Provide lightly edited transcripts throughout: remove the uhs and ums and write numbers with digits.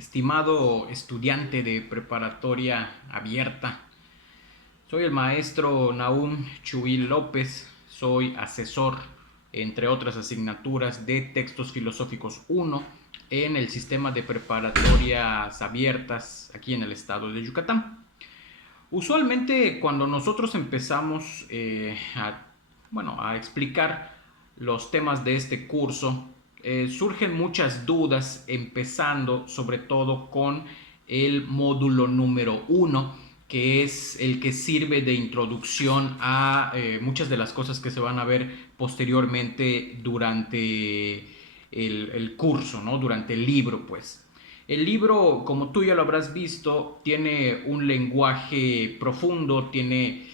Estimado estudiante de preparatoria abierta, soy el maestro Nahum Chuy López, soy asesor, entre otras asignaturas, de Textos Filosóficos 1 en el sistema de preparatorias abiertas aquí en el estado de Yucatán. Usualmente cuando nosotros empezamos a explicar los temas de este curso, surgen muchas dudas, empezando sobre todo con el módulo número 1, que es el que sirve de introducción a muchas de las cosas que se van a ver posteriormente durante el curso, ¿no? Durante el libro, pues. El libro, como tú ya lo habrás visto, tiene un lenguaje profundo, tiene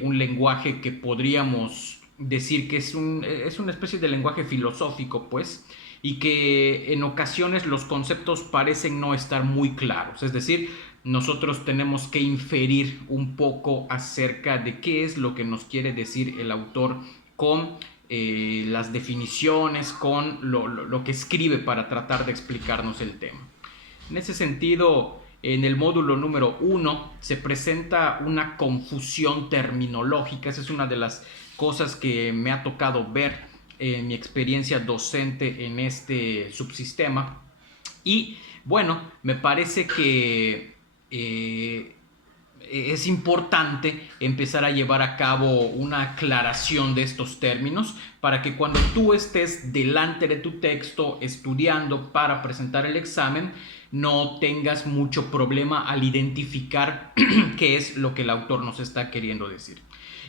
un lenguaje que podríamos decir que es una especie de lenguaje filosófico, pues, y que en ocasiones los conceptos parecen no estar muy claros. Es decir, nosotros tenemos que inferir un poco acerca de qué es lo que nos quiere decir el autor con las definiciones, con lo que escribe para tratar de explicarnos el tema. En ese sentido, en el módulo número 1 se presenta una confusión terminológica. Esa es una de las cosas que me ha tocado ver en mi experiencia docente en este subsistema. Y bueno, me parece que es importante empezar a llevar a cabo una aclaración de estos términos para que cuando tú estés delante de tu texto estudiando para presentar el examen, no tengas mucho problema al identificar qué es lo que el autor nos está queriendo decir.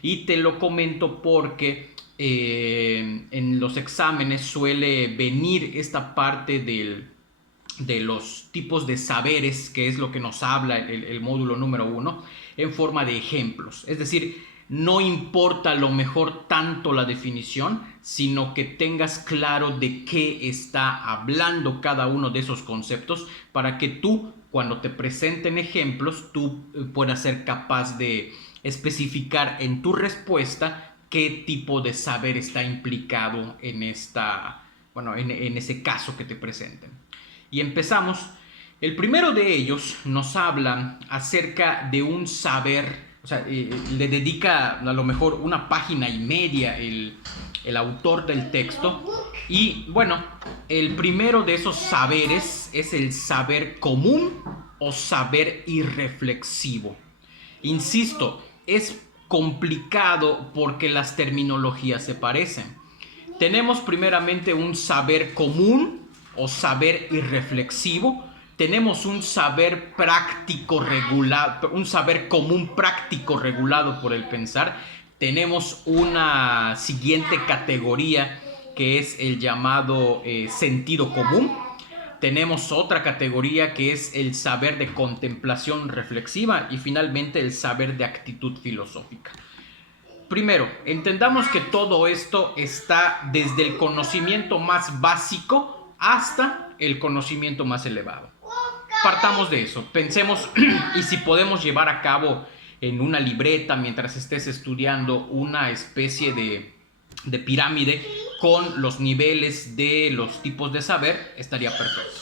Y te lo comento porque en los exámenes suele venir esta parte de los tipos de saberes, que es lo que nos habla el módulo número 1, en forma de ejemplos. Es decir, no importa a lo mejor tanto la definición, sino que tengas claro de qué está hablando cada uno de esos conceptos para que tú, cuando te presenten ejemplos, tú puedas ser capaz de especificar en tu respuesta qué tipo de saber está implicado en en ese caso que te presenten. Y empezamos. El primero de ellos nos habla acerca de un saber, o sea, le dedica a lo mejor una página y media el autor del texto. Y bueno, el primero de esos saberes es el saber común o saber irreflexivo. Insisto, es complicado porque las terminologías se parecen. Tenemos primeramente un saber común o saber irreflexivo. Tenemos un saber práctico regulado, un saber común práctico regulado por el pensar. Tenemos una siguiente categoría que es el llamado sentido común. Tenemos otra categoría que es el saber de contemplación reflexiva y finalmente el saber de actitud filosófica. Primero, entendamos que todo esto está desde el conocimiento más básico hasta el conocimiento más elevado. Partamos de eso, pensemos y si podemos llevar a cabo en una libreta mientras estés estudiando una especie de pirámide con los niveles de los tipos de saber, estaría perfecto.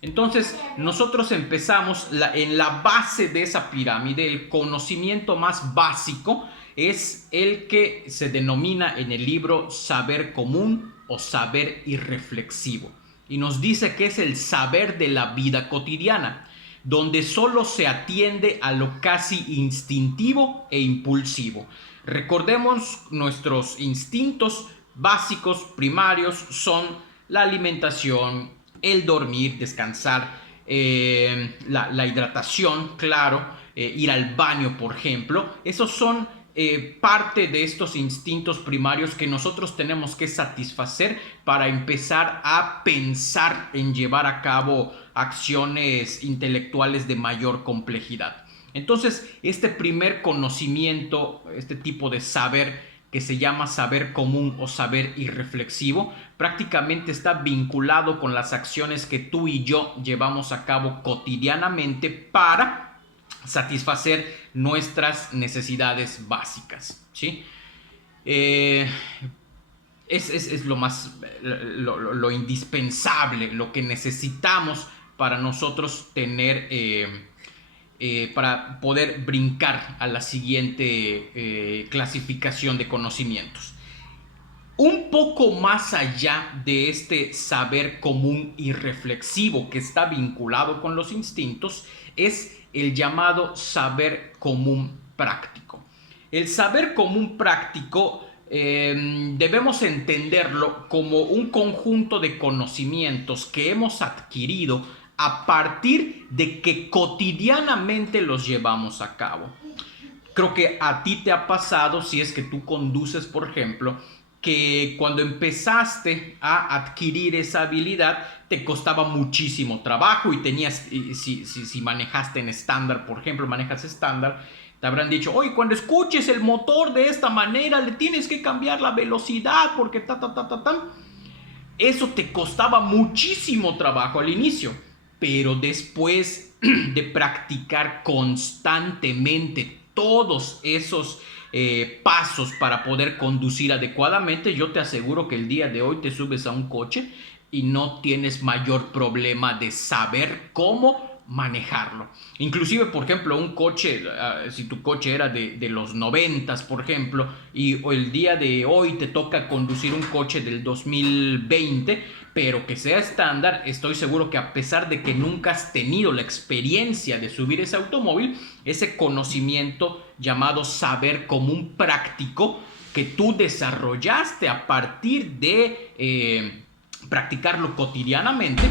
Entonces, nosotros empezamos en la base de esa pirámide. El conocimiento más básico es el que se denomina en el libro saber común o saber irreflexivo. Y nos dice que es el saber de la vida cotidiana, donde solo se atiende a lo casi instintivo e impulsivo. Recordemos, nuestros instintos básicos, primarios, son la alimentación, el dormir, descansar, la hidratación, claro, ir al baño, por ejemplo. Esos son parte de estos instintos primarios que nosotros tenemos que satisfacer para empezar a pensar en llevar a cabo acciones intelectuales de mayor complejidad. Entonces, este primer conocimiento, este tipo de saber que se llama saber común o saber irreflexivo, prácticamente está vinculado con las acciones que tú y yo llevamos a cabo cotidianamente para satisfacer nuestras necesidades básicas, ¿sí? Es lo indispensable, lo que necesitamos para nosotros tener, para poder brincar a la siguiente clasificación de conocimientos. Un poco más allá de este saber común y reflexivo que está vinculado con los instintos, es el llamado saber común práctico. El saber común práctico debemos entenderlo como un conjunto de conocimientos que hemos adquirido a partir de que cotidianamente los llevamos a cabo. Creo que a ti te ha pasado, si es que tú conduces, por ejemplo, que cuando empezaste a adquirir esa habilidad te costaba muchísimo trabajo y tenías, si manejaste en estándar, por ejemplo, manejas estándar, te habrán dicho, oye, cuando escuches el motor de esta manera le tienes que cambiar la velocidad porque ta. Eso te costaba muchísimo trabajo al inicio, pero después de practicar constantemente todos esos pasos para poder conducir adecuadamente, yo te aseguro que el día de hoy te subes a un coche y no tienes mayor problema de saber cómo manejarlo. Inclusive, por ejemplo, un coche, si tu coche era de los 90s, por ejemplo, y el día de hoy te toca conducir un coche del 2020, pero que sea estándar, estoy seguro que a pesar de que nunca has tenido la experiencia de subir ese automóvil, ese conocimiento llamado saber común práctico que tú desarrollaste a partir de practicarlo cotidianamente,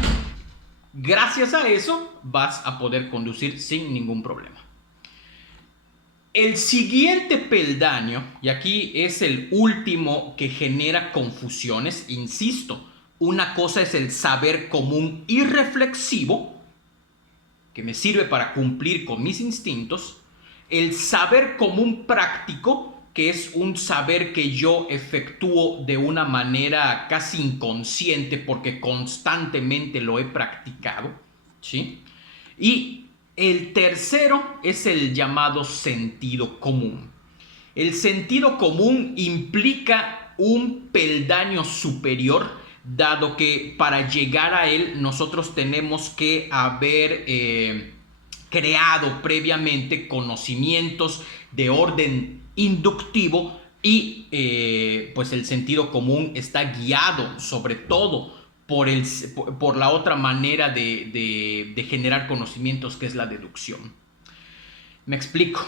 gracias a eso vas a poder conducir sin ningún problema. El siguiente peldaño, y aquí es el último que genera confusiones, insisto, una cosa es el saber común y reflexivo, que me sirve para cumplir con mis instintos, el saber común práctico, que es un saber que yo efectúo de una manera casi inconsciente porque constantemente lo he practicado, ¿sí? Y el tercero es el llamado sentido común. El sentido común implica un peldaño superior, dado que para llegar a él nosotros tenemos que haber creado previamente conocimientos de orden inductivo y pues el sentido común está guiado sobre todo por la otra manera de generar conocimientos, que es la deducción. Me explico.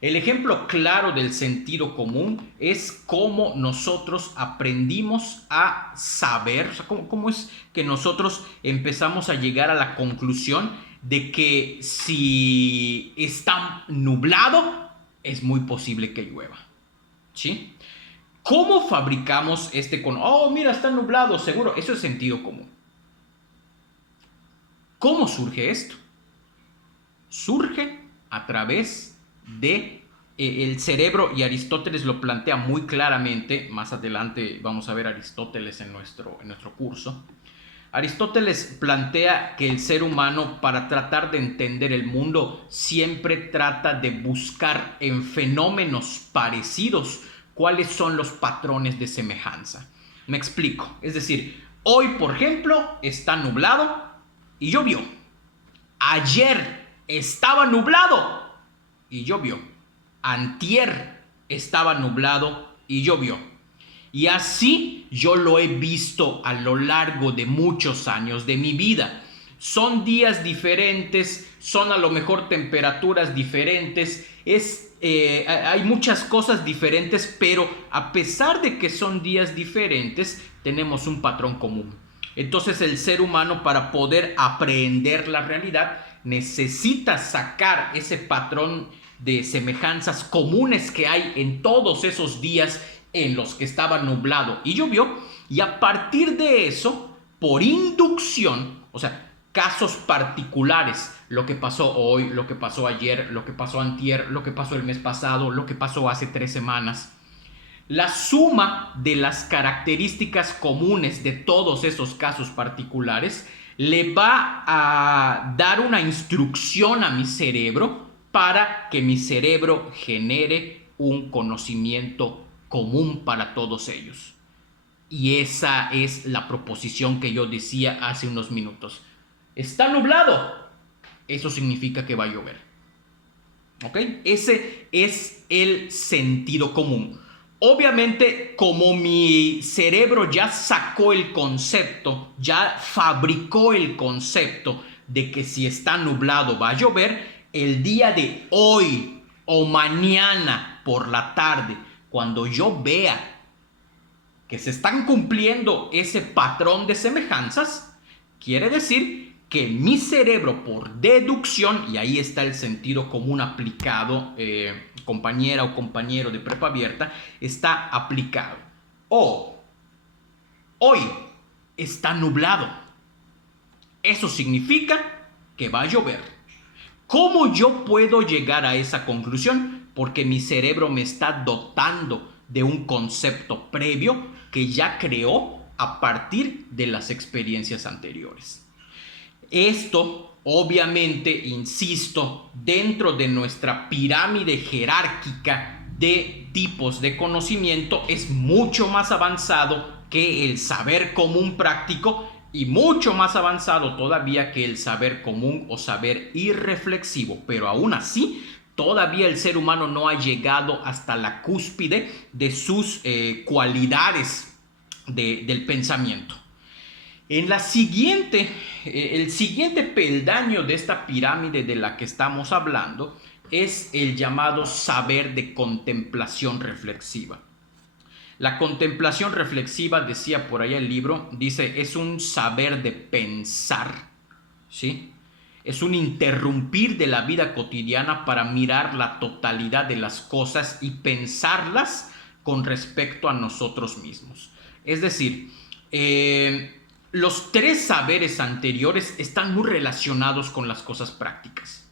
El ejemplo claro del sentido común es cómo nosotros aprendimos a saber, o sea, cómo es que nosotros empezamos a llegar a la conclusión de que si está nublado, es muy posible que llueva, ¿sí? ¿Cómo fabricamos este con? Oh, mira, está nublado, seguro. Eso es sentido común. ¿Cómo surge esto? Surge a través de el cerebro, y Aristóteles lo plantea muy claramente. Más adelante vamos a ver a Aristóteles en nuestro curso. Aristóteles plantea que el ser humano, para tratar de entender el mundo, siempre trata de buscar en fenómenos parecidos cuáles son los patrones de semejanza. Me explico. Es decir, hoy, por ejemplo, está nublado y llovió. Ayer estaba nublado y llovió. Antier estaba nublado y llovió. Y así yo lo he visto a lo largo de muchos años de mi vida. Son días diferentes, son a lo mejor temperaturas diferentes, hay muchas cosas diferentes, pero a pesar de que son días diferentes, tenemos un patrón común. Entonces el ser humano, para poder aprehender la realidad, necesita sacar ese patrón de semejanzas comunes que hay en todos esos días en los que estaba nublado y llovió, y a partir de eso, por inducción, o sea, casos particulares, lo que pasó hoy, lo que pasó ayer, lo que pasó antier, lo que pasó el mes pasado, lo que pasó hace 3 semanas, la suma de las características comunes de todos esos casos particulares le va a dar una instrucción a mi cerebro para que mi cerebro genere un conocimiento común para todos ellos. Y esa es la proposición que yo decía hace unos minutos. Está nublado, eso significa que va a llover. ¿Ok? Ese es el sentido común. Obviamente, como mi cerebro ya sacó el concepto, ya fabricó el concepto de que si está nublado va a llover, el día de hoy o mañana por la tarde, cuando yo vea que se están cumpliendo ese patrón de semejanzas, quiere decir que mi cerebro, por deducción, y ahí está el sentido común aplicado, compañera o compañero de prepa abierta, está aplicado. Hoy está nublado. Eso significa que va a llover. ¿Cómo yo puedo llegar a esa conclusión? Porque mi cerebro me está dotando de un concepto previo que ya creó a partir de las experiencias anteriores. Esto, obviamente, insisto, dentro de nuestra pirámide jerárquica de tipos de conocimiento, es mucho más avanzado que el saber común práctico y mucho más avanzado todavía que el saber común o saber irreflexivo. Pero aún así, todavía el ser humano no ha llegado hasta la cúspide de sus cualidades del pensamiento. El siguiente peldaño de esta pirámide de la que estamos hablando es el llamado saber de contemplación reflexiva. La contemplación reflexiva, decía por ahí el libro, dice, es un saber de pensar, ¿sí? Es un interrumpir de la vida cotidiana para mirar la totalidad de las cosas y pensarlas con respecto a nosotros mismos. Es decir, los tres saberes anteriores están muy relacionados con las cosas prácticas.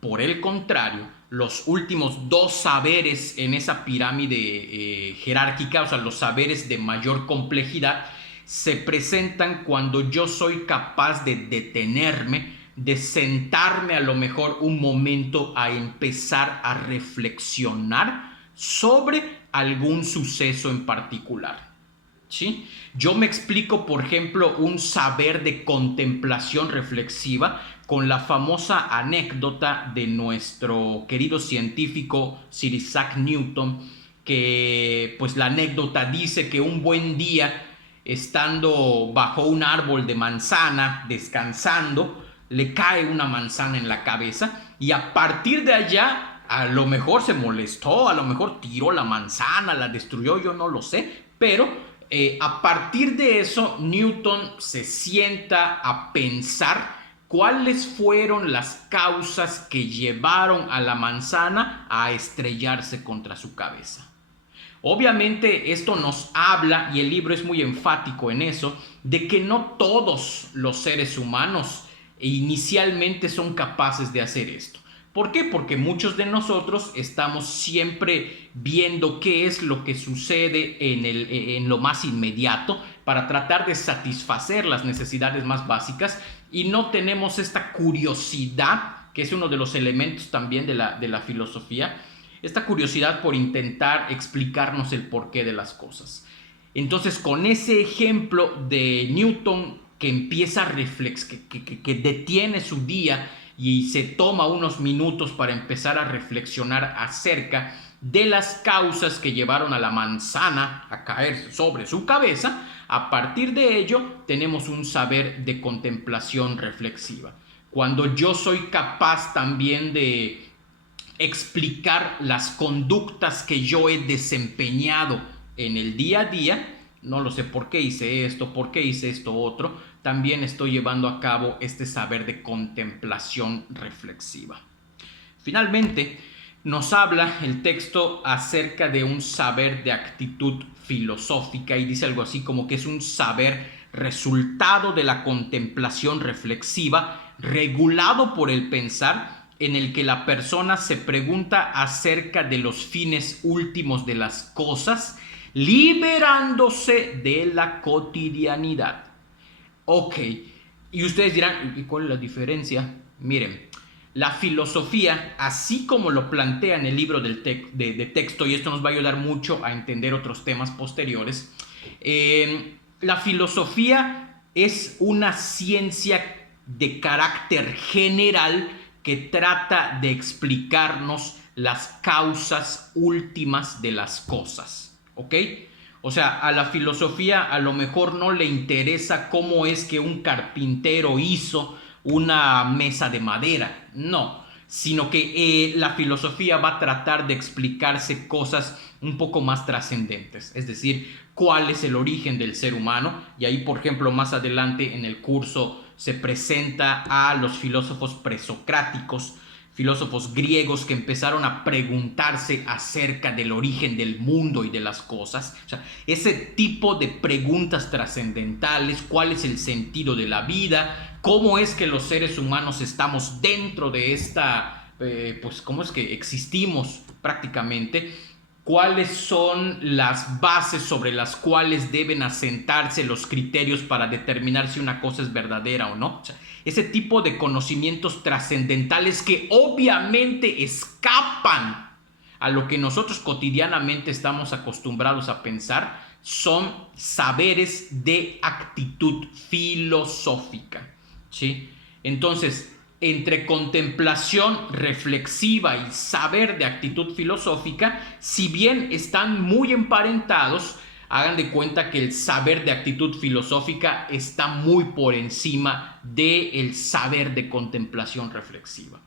Por el contrario, los últimos dos saberes en esa pirámide jerárquica, o sea, los saberes de mayor complejidad, se presentan cuando yo soy capaz de detenerme, de sentarme a lo mejor un momento a empezar a reflexionar sobre algún suceso en particular. ¿Sí? Yo me explico, por ejemplo, un saber de contemplación reflexiva con la famosa anécdota de nuestro querido científico Sir Isaac Newton, que pues la anécdota dice que un buen día, estando bajo un árbol de manzana, descansando, le cae una manzana en la cabeza y a partir de allá a lo mejor se molestó, a lo mejor tiró la manzana, la destruyó, yo no lo sé, pero a partir de eso, Newton se sienta a pensar cuáles fueron las causas que llevaron a la manzana a estrellarse contra su cabeza. Obviamente esto nos habla, y el libro es muy enfático en eso, de que no todos los seres humanos inicialmente son capaces de hacer esto. ¿Por qué? Porque muchos de nosotros estamos siempre viendo qué es lo que sucede en lo más inmediato para tratar de satisfacer las necesidades más básicas y no tenemos esta curiosidad, que es uno de los elementos también de la filosofía, esta curiosidad por intentar explicarnos el porqué de las cosas. Entonces, con ese ejemplo de Newton que empieza a que detiene su día y se toma unos minutos para empezar a reflexionar acerca de las causas que llevaron a la manzana a caer sobre su cabeza, a partir de ello tenemos un saber de contemplación reflexiva. Cuando yo soy capaz también de explicar las conductas que yo he desempeñado en el día a día, no lo sé por qué hice esto otro, también estoy llevando a cabo este saber de contemplación reflexiva. Finalmente, nos habla el texto acerca de un saber de actitud filosófica y dice algo así como que es un saber resultado de la contemplación reflexiva regulado por el pensar, en el que la persona se pregunta acerca de los fines últimos de las cosas, liberándose de la cotidianidad. Ok, y ustedes dirán, ¿y cuál es la diferencia? Miren, la filosofía, así como lo plantea en el libro de texto, y esto nos va a ayudar mucho a entender otros temas posteriores, la filosofía es una ciencia de carácter general que trata de explicarnos las causas últimas de las cosas, ¿ok? O sea, a la filosofía a lo mejor no le interesa cómo es que un carpintero hizo una mesa de madera, no, sino que la filosofía va a tratar de explicarse cosas un poco más trascendentes, es decir, cuál es el origen del ser humano, y ahí, por ejemplo, más adelante en el curso se presenta a los filósofos presocráticos, filósofos griegos que empezaron a preguntarse acerca del origen del mundo y de las cosas. O sea, ese tipo de preguntas trascendentales, cuál es el sentido de la vida, cómo es que los seres humanos estamos dentro de esta, pues cómo es que existimos prácticamente, cuáles son las bases sobre las cuales deben asentarse los criterios para determinar si una cosa es verdadera o no. O sea, ese tipo de conocimientos trascendentales que obviamente escapan a lo que nosotros cotidianamente estamos acostumbrados a pensar, son saberes de actitud filosófica, ¿sí? Entonces, entre contemplación reflexiva y saber de actitud filosófica, si bien están muy emparentados, hagan de cuenta que el saber de actitud filosófica está muy por encima del saber de contemplación reflexiva.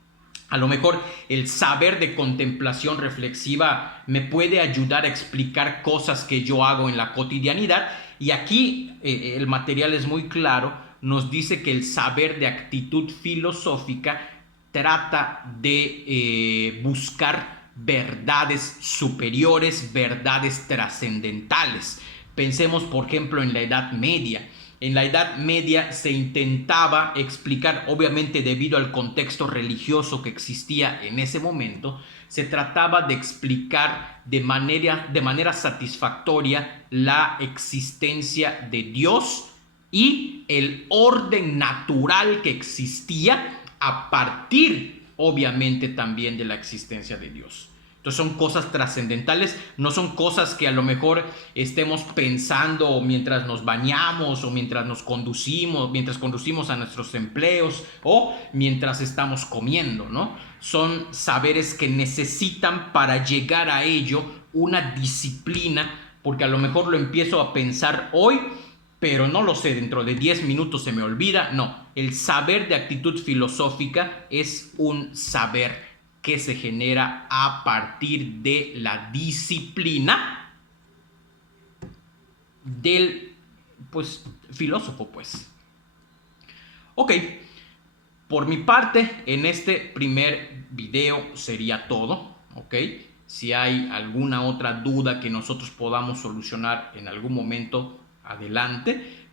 A lo mejor el saber de contemplación reflexiva me puede ayudar a explicar cosas que yo hago en la cotidianidad, y aquí el material es muy claro, nos dice que el saber de actitud filosófica trata de buscar verdades superiores, verdades trascendentales. Pensemos, por ejemplo, en la Edad Media. En la Edad Media se intentaba explicar, obviamente debido al contexto religioso que existía en ese momento, se trataba de explicar de manera satisfactoria la existencia de Dios y el orden natural que existía a partir, obviamente, también de la existencia de Dios. Entonces son cosas trascendentales, no son cosas que a lo mejor estemos pensando mientras nos bañamos o mientras mientras conducimos a nuestros empleos o mientras estamos comiendo, ¿no? Son saberes que necesitan para llegar a ello una disciplina, porque a lo mejor lo empiezo a pensar hoy, pero no lo sé, dentro de 10 minutos se me olvida. No, el saber de actitud filosófica es un saber que se genera a partir de la disciplina del, pues, filósofo, pues. Ok, por mi parte, en este primer video sería todo, ok. Si hay alguna otra duda que nosotros podamos solucionar en algún momento, adelante.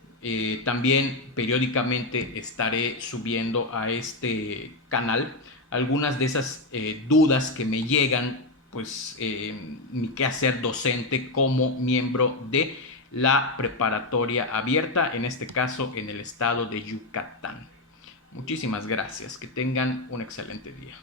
También periódicamente estaré subiendo a este canal algunas de esas dudas que me llegan, pues mi quehacer docente como miembro de la preparatoria abierta, en este caso en el estado de Yucatán. Muchísimas gracias, que tengan un excelente día.